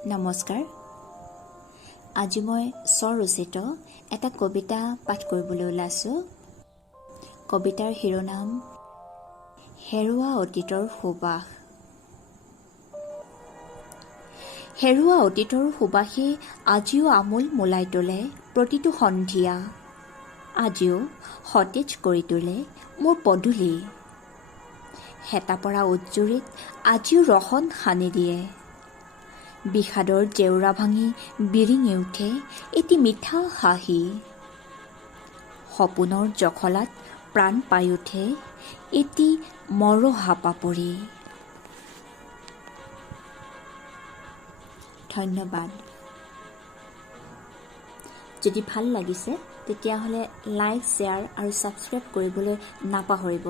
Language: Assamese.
নমস্কাৰ। আজি মই স্বৰচিত এটা কবিতা পাঠ কৰিবলৈ ওলাইছোঁ। কবিতাৰ শিৰোনাম হেৰুৱা অতীতৰ সুবাস। হেৰুৱা অতীতৰ সুবাসে আজিও আমোল মোলাই তোলে প্ৰতিটো সন্ধিয়া। আজিও সতেজ কৰি তোলে মোৰ পদূলি। হেতা পৰা উজ্জুৰিত আজিও ৰহন সানি দিয়ে। বিষাদৰ জেউৰা ভাঙি বিৰিঙি উঠে এটি মিঠা হাঁহি। সপোনৰ জখলাত প্ৰাণ পাই উঠে এটি মৰহা পাপৰি। ধন্যবাদ। যদি ভাল লাগিছে তেতিয়াহ'লে লাইক, শ্বেয়াৰ আৰু ছাবস্ক্ৰাইব কৰিবলৈ নাপাহৰিব।